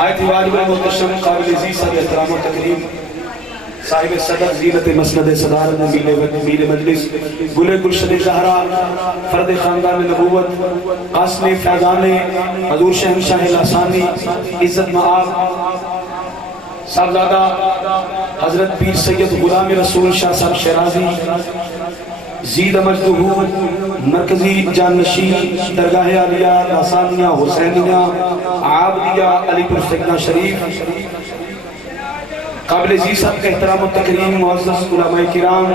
آیت واجب محتشم قابل عزیز صدر احترام و تقریم صاحب صدر زینت مسند صدارت میر مجلس گل گلشن زہرا فرد خاندان نبوت قاسم فیضان حضور شہنشاہ لاسانی عزت معاب صاحبزادہ حضرت پیر سید غلام رسول شاہ صاحب شیرازی زید مجدہو مرکزی جانشی درگاہ علیہ لاسانیہ حسینیہ عابدیہ علی پر سکنہ شریف قابل عزیز صاحب کا احترام و تکریم معزز علماء کرام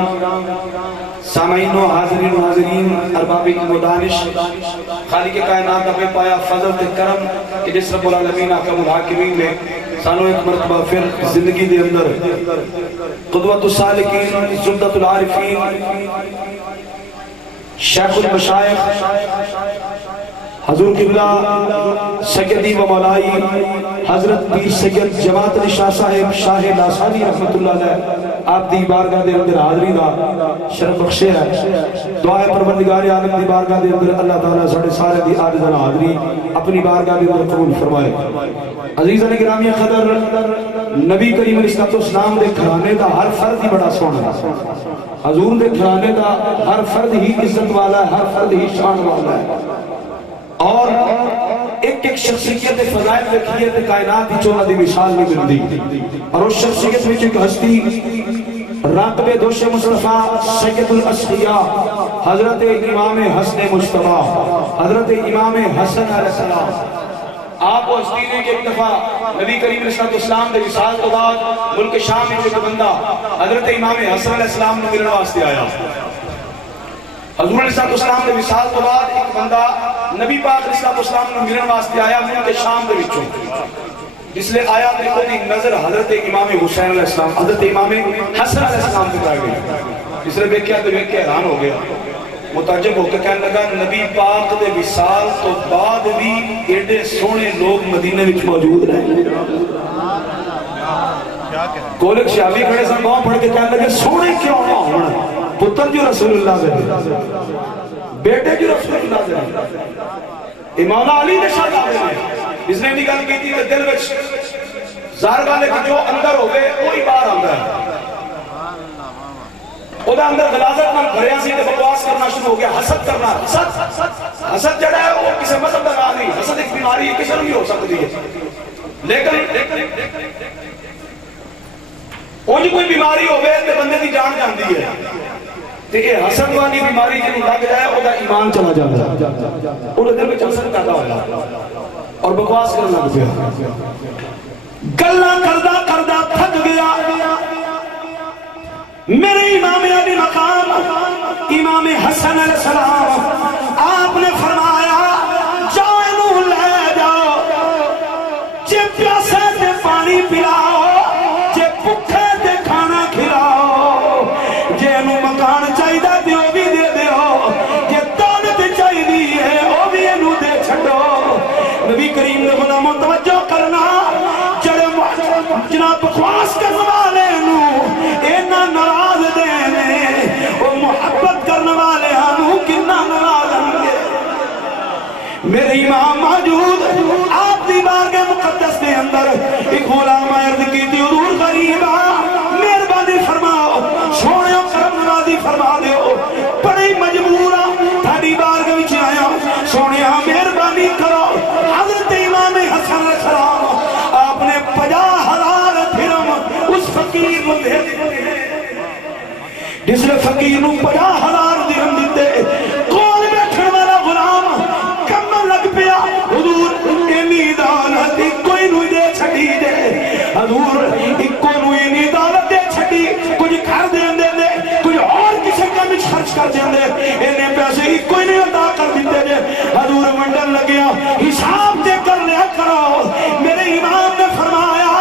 سامعین و حاضرین و حاضرین ارباب علم و دانش خالق کائنات کا بے پایا فضل تے کرم کہ جس رب العالمین احکم الحاکمین نے سانو ایک مرتبہ پھر زندگی دے اندر قدوۃ السالکین زبدۃ العارفین شیخ المشائخ حضور قبلہ سیدی و مولائی حضرت پیر سید جماعت علی شاہ صاحب شاہ لاسانی رحمت اللہ علیہ آپ دی بارگاہ دے اندر حاضری دا شرف بخشے ہے دعائے پروردگار عالم دی بارگاہ دے اندر اللہ تعالیٰ ساڑھے سارے دی عاجزانہ حاضری اپنی بارگاہ دے اندر قبول فرمائے عزیزان گرامی قدر نبی کریم علیہ السلام دے گھرانے دا ہر فرد ہی بڑا سونا ہے حضور دے گھرانے دا ہر فرد ہی عزت والا ہے ہر فرد ہی شان والا ہے اور ایک ایک شخصیت فضائل رکھیت کائنات ہی چونہ دی مثال نہیں ملتی اور اس شخصیت میں ایک ہستی راقب دوش مصطفیٰ سید الاسقیاء حضرت امام حسن مجتبیٰ حضرت امام حسن علیہ السلام آپ کو ہستی نے کہ ایک دفعہ نبی کریم علیہ السلام دے وصال تو بعد ملک شام میں ایک بندہ حضرت امام حسن علیہ السلام نے ملنے واسطے آیا حضور علیہ السلام دے وصال تو بعد ایک بندہ نبی پاک علیہ السلام نے ملنے واسطے آیا ملک شام دے وچوں جس لئے آیا کہ کوئی نظر حضرت امام حسین علیہ السلام حضرت امام حسن علیہ السلام پہ آ گئی جس لئے بیکیا تو بیکیا حیران ہو گیا متعجب ہو کے کہنے لگا نبی پاک دے وصال تو بعد بھی ایڈے سونے لوگ مدینہ وچ موجود رہے کولک شعبی کھڑے سن باؤں پڑھ کے کہنے لگے سونے کیوں نہ ہونا پتر جو رسول اللہ سے بیٹے جو رسول اللہ سے امام علی نے شاہد آئے اس نے نگل کی تھی کہ دل وچ ظاہر گالے کہ جو اندر ہو گئے وہی باہر آندہ ہے خدا اندر غلازت من بھریا سی تے بکواس کرنا شروع ہو گیا حسد کرنا حسد جڑا ہے وہ کسی مذہب کا نام نہیں حسد ایک بیماری ہے کسی نہیں ہو سکتی ہے لیکن انہیں کوئی بیماری ہو گئے تے بندے دی جان جاندی ہے کہ حسد والی بیماری جنہوں لگ جائے وہ دا ایمان چلا جاتا ہے انہیں دل میں حسد پیدا ہوا اور بکواس کرنا لگ گیا گلہ کردہ کردہ تھک گیا میرے امام علی مقام امام حسن علیہ السلام آپ نے فرمایا جانو لے جاؤ جے پیاسے دے پانی پلاؤ جے بھوکے دے کھانا کھلاؤ جے انو مکان چاہیدہ دیو بھی دے دیو جے دولت چاہیدی ہے وہ بھی انو دے چھڑو نبی کریم نے غلاموں توجہ کرنا جڑے جناب بخواس کرنے والے انو اینا نراز دینے وہ محبت کرنے والے انو کنا نراز ہنگے میرے امام موجود آپ دی بارگاہ مقدس دے اندر ایک غلام عرض کی تھی حضور غریبہ مہربانی فرماؤ سونے و کرم نوازی فرما دیو بڑی مجبورہ تھاڑی بارگاہ وچ آیا سونے مہربانی کرو حضرت امام حسن علیہ السلام آپ نے 50,000 درہم اس فقیر کو دے دیتے جس نے فقیر نو 50,000 درہم دیتے کون بیٹھنے والا غلام کم لگ پیا حضور اینی دولت کوئی نو دے چھڑی دے حضور ایک نو اینی دولت دے چھڑی کچھ گھر دے دے کچھ اور کسی کم خرچ کر دے اینے پیسے ہی کوئی نہیں عطا کر دیتے دے حضور منڈل لگیا حساب دے کر لیا کرو میرے امام نے فرمایا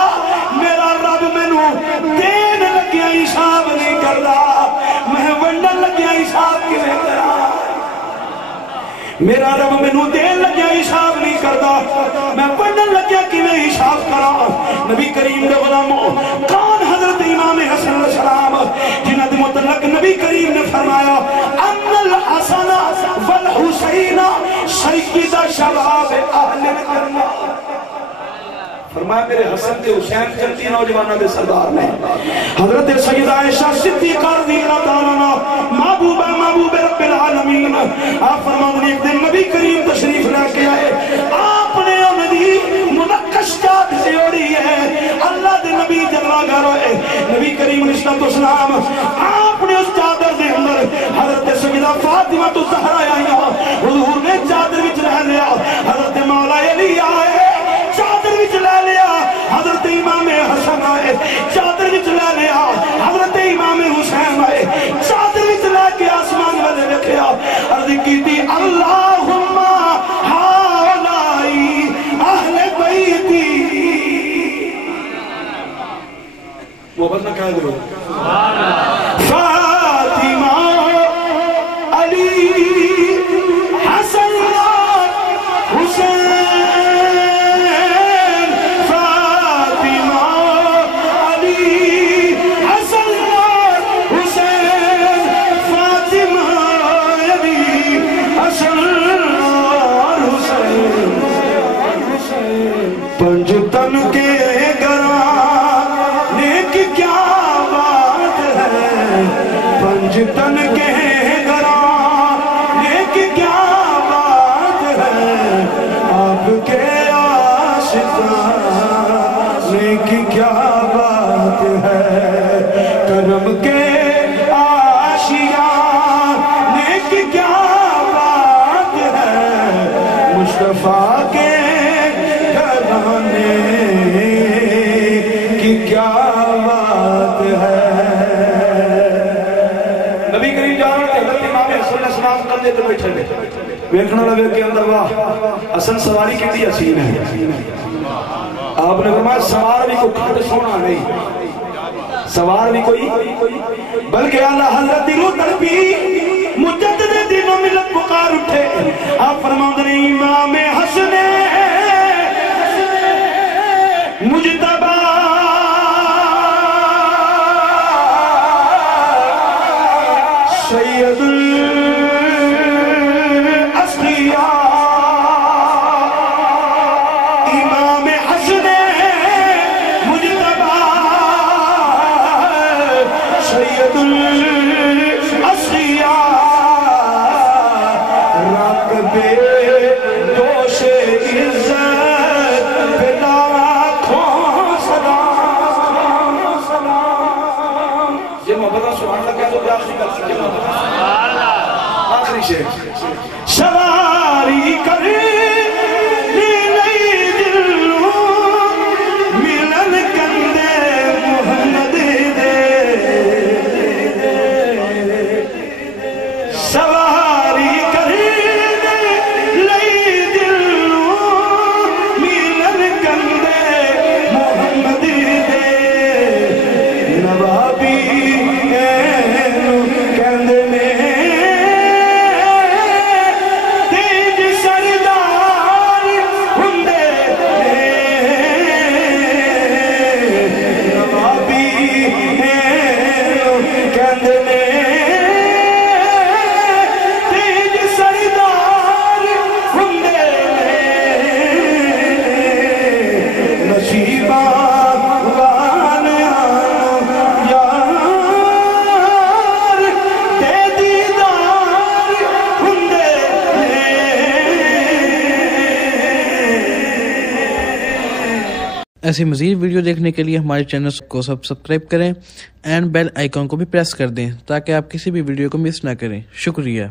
میرا رب منو دین لگیا حساب نہیں کردا میں منڈل لگیا حساب کی میں کرا میرا رب منو دین لگیا حساب نہیں کردا میں پڑھن لگیا کہ میں حساب کرا نبی کریم دے غلاموں کون حضرت امام حسن علیہ السلام جنہ دے متعلق نبی کریم نے فرمایا ان الحسن والحسین سید شباب اہل الجنہ فرمایا میرے حسن تے حسین جنتی نوجوانوں دے سردار نے. حضرت سیدہ عائشہ صدیقہ رضی اللہ تعالیٰ عنہ محبوب رب العالمین آپ فرماتے ہیں ایک دن نبی کریم تشریف لے کے آئے. آپ نے انہی منقش چادر سے اوڑھی ہے. اللہ دے نبی جلوہ گر ہوئے نبی کریم علیہ السلام آپ نے اس چادر دے اندر حضرت سیدہ فاطمہ تو زہرا آئی. حضور نے چادر وچ لے لیا. حضرت مولا علی آئے چادر وچ لے لیا. حضرت امام حسن آئے چادر وچ لے لیا. حضرت امام حسین آئے چادر وچ لے کے آسمان والے رکھیا. عرض کیتی اللہم ہاولائی اہل بیتی. محبت نہ کہہ دو فاطمہ علی حسن حسین. فاطمہ علی حسن حسین. فاطمہ علی حسن حسین. پنج تن کے تن کے گرانے کی کیا بات ہے. آپ کے عاشقانے کی کیا بات ہے. کرم کے آشیانے کی کیا بات ہے. مصطفیٰ کے گھرانے کی کیا بات ہے. ویکھنا لگے کہ اندر واہ اصل سواری کتنی حسین ہے. آپ نے فرمایا سوار بھی کوئی کھٹ سونا نہیں. سوار بھی کوئی بلکہ اللہ حضرت دلوں تڑپی مجدد دین و ملت پکار اٹھے. آپ فرماتے ہیں امام حسن مجتبی سید سواری کر ملن کندے محمد دے. سواری کر ملن کندے محمد دے. نوابی کندے میں ایسی مزید ویڈیو دیکھنے کے لیے ہمارے چینل کو سبسکرائب کریں اینڈ بیل آئیکن کو بھی پریس کر دیں تاکہ آپ کسی بھی ویڈیو کو مس نہ کریں. شکریہ.